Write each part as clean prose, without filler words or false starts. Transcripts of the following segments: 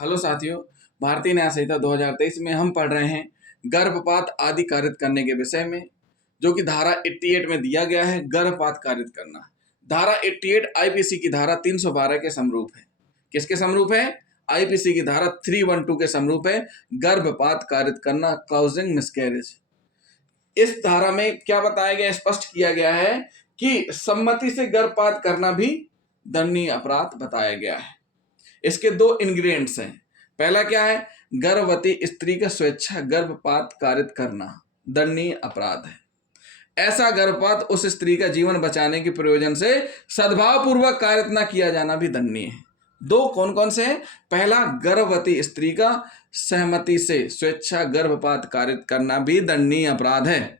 Hello साथियों, भारतीय न्याय संहिता 2023 में हम पढ़ रहे हैं गर्भपात आदि कारित करने के विषय में, जो कि धारा 88 में दिया गया है। गर्भपात कारित करना धारा 88 आईपीसी की धारा 312 के समरूप है। किसके समरूप है? आईपीसी की धारा 312 के समरूप है। गर्भपात कारित करना, काउजिंग मिसकैरेज। इस धारा में क्या बताया गया, स्पष्ट किया गया है कि सम्मति से गर्भपात करना भी दंडनीय अपराध बताया गया है। इसके दो इंग्रेडिएंट्स हैं। पहला क्या है? गर्भवती स्त्री का स्वेच्छा गर्भपात कारित करना दंडनीय अपराध है। ऐसा गर्भपात उस स्त्री का जीवन बचाने के प्रयोजन से सद्भाव पूर्वक कारित न किया जाना भी दंडनीय है। दो कौन कौन से हैं? पहला, गर्भवती स्त्री का सहमति से स्वेच्छा गर्भपात कारित करना भी दंडनीय अपराध है।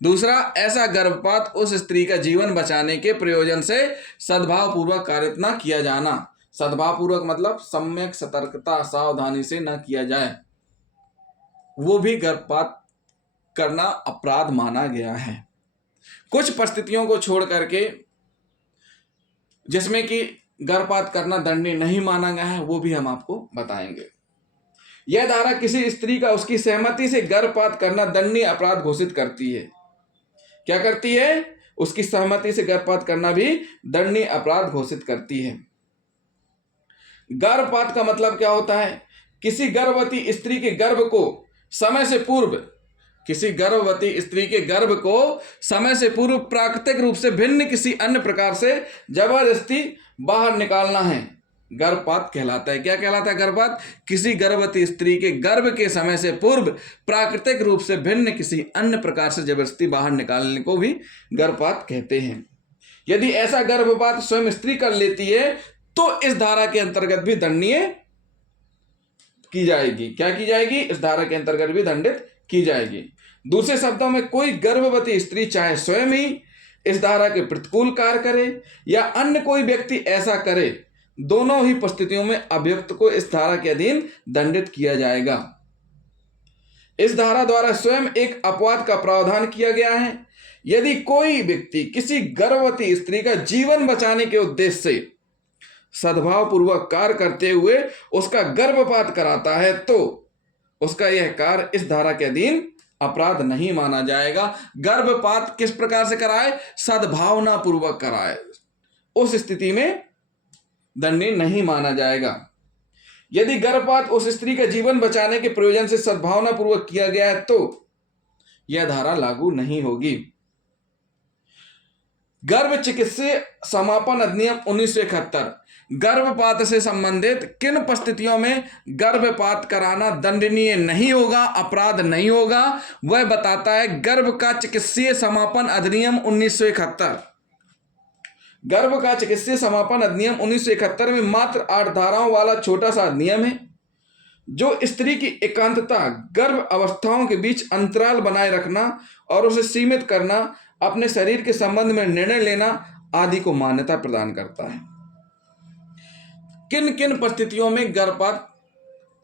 दूसरा, ऐसा गर्भपात उस स्त्री का जीवन बचाने के प्रयोजन से सद्भाव पूर्वक कारित न किया जाना। सद्भाव पूर्वक मतलब सम्यक सतर्कता सावधानी से न किया जाए, वो भी गर्भपात करना अपराध माना गया है। कुछ परिस्थितियों को छोड़ करके जिसमें कि गर्भपात करना दंडनीय नहीं माना गया है, वो भी हम आपको बताएंगे। यह धारा किसी स्त्री का उसकी सहमति से गर्भपात करना दंडनीय अपराध घोषित करती है। क्या करती है? उसकी सहमति से गर्भपात करना भी दंडनीय अपराध घोषित करती है। गर्भपात का मतलब क्या होता है? किसी गर्भवती स्त्री के गर्भ को समय से पूर्व प्राकृतिक रूप से भिन्न किसी अन्य प्रकार से जबरदस्ती बाहर निकालना है, गर्भपात कहलाता है। क्या कहलाता है गर्भपात? किसी गर्भवती स्त्री के गर्भ के समय से पूर्व प्राकृतिक रूप से भिन्न किसी अन्य प्रकार से जबरदस्ती बाहर निकालने को भी गर्भपात कहते हैं। यदि ऐसा गर्भपात स्वयं स्त्री कर लेती है तो इस धारा के अंतर्गत भी दंडनीय की जाएगी। क्या की जाएगी? इस धारा के अंतर्गत भी दंडित की जाएगी। दूसरे शब्दों में, कोई गर्भवती स्त्री चाहे स्वयं ही इस धारा के प्रतिकूल कार्य करे या अन्य कोई व्यक्ति ऐसा करे, दोनों ही परिस्थितियों में अभियुक्त को इस धारा के अधीन दंडित किया जाएगा। इस धारा द्वारा स्वयं एक अपवाद का प्रावधान किया गया है। यदि कोई व्यक्ति किसी गर्भवती स्त्री का जीवन बचाने के उद्देश्य से सद्भाव पूर्वक कार्य करते हुए उसका गर्भपात कराता है तो उसका यह कार्य इस धारा के अधीन अपराध नहीं माना जाएगा। गर्भपात किस प्रकार से कराए? सद्भावना पूर्वक कराए, उस स्थिति में दंडनीय नहीं माना जाएगा। यदि गर्भपात उस स्त्री का जीवन बचाने के प्रयोजन से सद्भावना पूर्वक किया गया है तो यह धारा लागू नहीं होगी। गर्भ चिकित्सीय समापन अधिनियम 1971 गर्भपात से संबंधित किन परिस्थितियों में गर्भपात कराना दंडनीय नहीं होगा, अपराध नहीं होगा, वह बताता है गर्भ का चिकित्सीय समापन अधिनियम 1971। गर्भ का चिकित्सीय समापन अधिनियम 1971 में मात्र 8 धाराओं वाला छोटा सा अधिनियम है, जो स्त्री की एकांतता, गर्भ अवस्थाओं के बीच अंतराल बनाए रखना और उसे सीमित करना, अपने शरीर के संबंध में निर्णय लेना आदि को मान्यता प्रदान करता है। किन किन परिस्थितियों में गर्भपात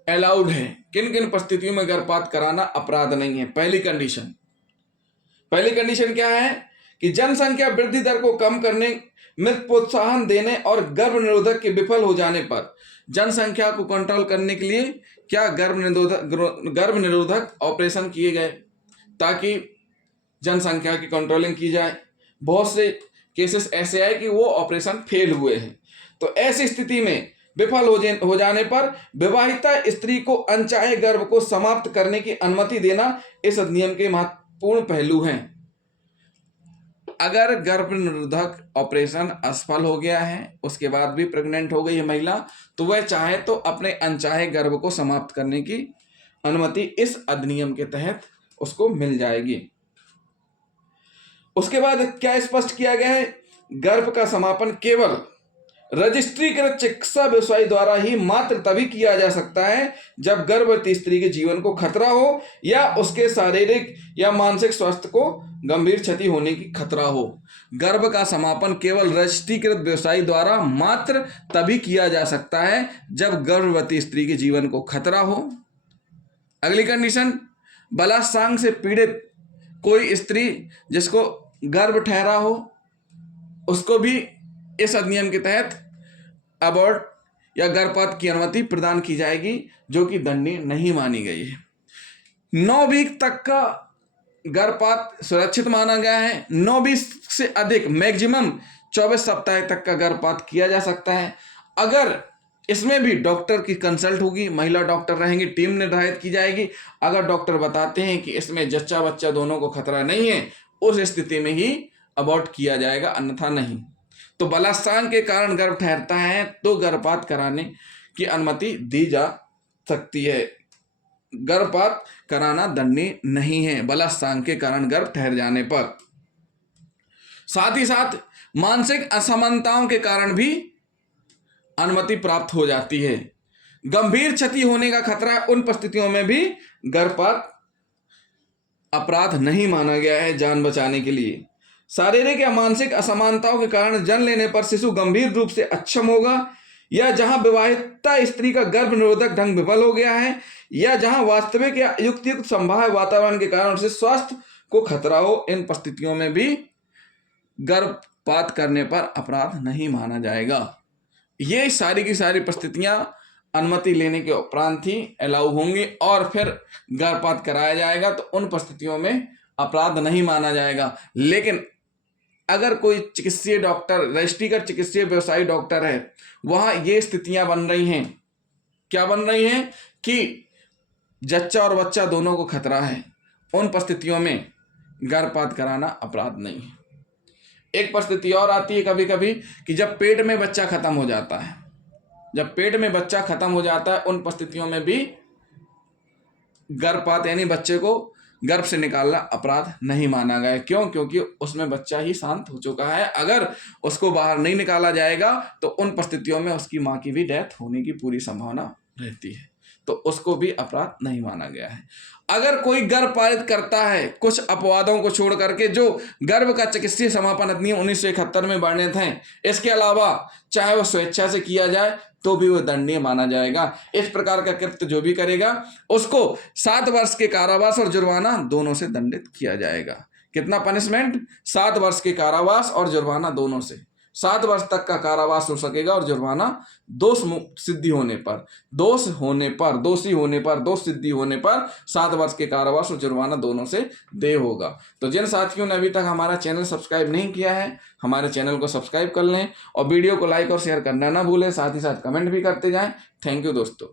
अलाउड है, किन किन परिस्थितियों में गर्भपात कराना अपराध नहीं है। पहली कंडीशन क्या है कि जनसंख्या वृद्धि दर को कम करने में प्रोत्साहन देने और गर्भ निरोधक के विफल हो जाने पर जनसंख्या को कंट्रोल करने के लिए क्या गर्भ निरोधक ऑपरेशन किए गए ताकि जनसंख्या की कंट्रोलिंग की जाए। बहुत से केसेस ऐसे आए कि वो ऑपरेशन फेल हुए हैं, तो ऐसी स्थिति में विफल हो जाने पर विवाहिता स्त्री को अनचाहे गर्भ को समाप्त करने की अनुमति देना इस अधिनियम के महत्वपूर्ण पहलू हैं। अगर गर्भ निरोधक ऑपरेशन असफल हो गया है, उसके बाद भी प्रेग्नेंट हो गई है महिला, तो वह चाहे तो अपने अनचाहे गर्भ को समाप्त करने की अनुमति इस अधिनियम के तहत उसको मिल जाएगी। उसके बाद क्या स्पष्ट किया गया है? गर्भ का समापन केवल रजिस्ट्रीकृत चिकित्सा व्यवसायी द्वारा ही मात्र तभी किया जा सकता है जब गर्भवती स्त्री के जीवन को खतरा हो या उसके शारीरिक या मानसिक स्वास्थ्य को गंभीर क्षति होने की खतरा हो। गर्भ का समापन केवल रजिस्ट्रीकृत व्यवसायी द्वारा मात्र तभी किया जा सकता है जब गर्भवती स्त्री के जीवन को खतरा हो। अगली कंडीशन, बलात्संग से पीड़ित कोई स्त्री जिसको गर्भ ठहरा हो, उसको भी इस अधिनियम के तहत अबॉर्ट या गर्भपात की अनुमति प्रदान की जाएगी, जो कि दंडनीय नहीं मानी गई है। 9 वीक तक का गर्भपात सुरक्षित माना गया है। 9 वीक से अधिक मैक्सिमम 24 सप्ताह तक का गर्भपात किया जा सकता है। अगर इसमें भी डॉक्टर की कंसल्ट होगी, महिला डॉक्टर रहेंगी, टीम निर्धारित की जाएगी। अगर डॉक्टर बताते हैं कि इसमें जच्चा बच्चा दोनों को खतरा नहीं है, उस स्थिति में ही अबॉर्ट किया जाएगा, अन्यथा नहीं। तो बलात्कार के कारण गर्भ ठहरता है तो गर्भपात कराने की अनुमति दी जा सकती है। गर्भपात कराना दंडनीय नहीं है बलात्कार के कारण गर्भ ठहर जाने पर। साथ ही साथ मानसिक असमानताओं के कारण भी अनुमति प्राप्त हो जाती है। गंभीर क्षति होने का खतरा है, उन परिस्थितियों में भी गर्भपात अपराध नहीं माना गया है जान बचाने के लिए। शारीरिक या मानसिक असमानताओं के कारण जन्म लेने पर शिशु गंभीर रूप से अक्षम होगा, या जहां विवाहिता स्त्री का गर्भ निरोधक ढंग विफल हो गया है, या जहां वास्तविक या युक्त संभाव्य वातावरण के कारण उसे स्वास्थ्य को खतरा हो, इन परिस्थितियों में भी गर्भपात करने पर अपराध नहीं माना जाएगा। ये सारी की सारी परिस्थितियां अनुमति लेने के उपरांत ही अलाउ होंगी और फिर गर्भपात कराया जाएगा, तो उन परिस्थितियों में अपराध नहीं माना जाएगा। लेकिन अगर कोई चिकित्सीय डॉक्टर, रजिस्ट्रीकृत चिकित्सीय व्यवसायी डॉक्टर है, वहां ये स्थितियां बन रही हैं, क्या बन रही हैं कि जच्चा और बच्चा दोनों को खतरा है, उन परिस्थितियों में गर्भपात कराना अपराध नहीं है। एक परिस्थिति और आती है कभी कभी कि जब पेट में बच्चा खत्म हो जाता है, जब पेट में बच्चा खत्म हो जाता है, उन परिस्थितियों में भी गर्भपात यानी बच्चे को गर्भ से निकालना अपराध नहीं माना गया। क्यों? क्योंकि उसमें बच्चा ही शांत हो चुका है। अगर उसको बाहर नहीं निकाला जाएगा तो उन परिस्थितियों में उसकी माँ की भी डेथ होने की पूरी संभावना रहती है, तो उसको भी अपराध नहीं माना गया है। अगर कोई गर्भपात करता है, कुछ अपवादों को छोड़ करके, जो गर्भ का चिकित्सीय समापन अधिनियम 1971 में वर्णित हैं, इसके अलावा चाहे वो स्वेच्छा से किया जाए तो भी वह दंडनीय माना जाएगा। इस प्रकार का कृत्य जो भी करेगा उसको 7 वर्ष के कारावास और जुर्माना दोनों से दंडित किया जाएगा। कितना पनिशमेंट? 7 वर्ष के कारावास और जुर्माना दोनों से। 7 वर्ष तक का कारावास हो सकेगा और जुर्माना दोष सिद्धि होने पर, दोषी होने पर 7 वर्ष के कारावास और जुर्माना दोनों से देय होगा। तो जिन साथियों ने अभी तक हमारा चैनल सब्सक्राइब नहीं किया है, हमारे चैनल को सब्सक्राइब कर लें और वीडियो को लाइक और शेयर करना ना भूलें, साथ ही साथ कमेंट भी करते जाएं। थैंक यू दोस्तों।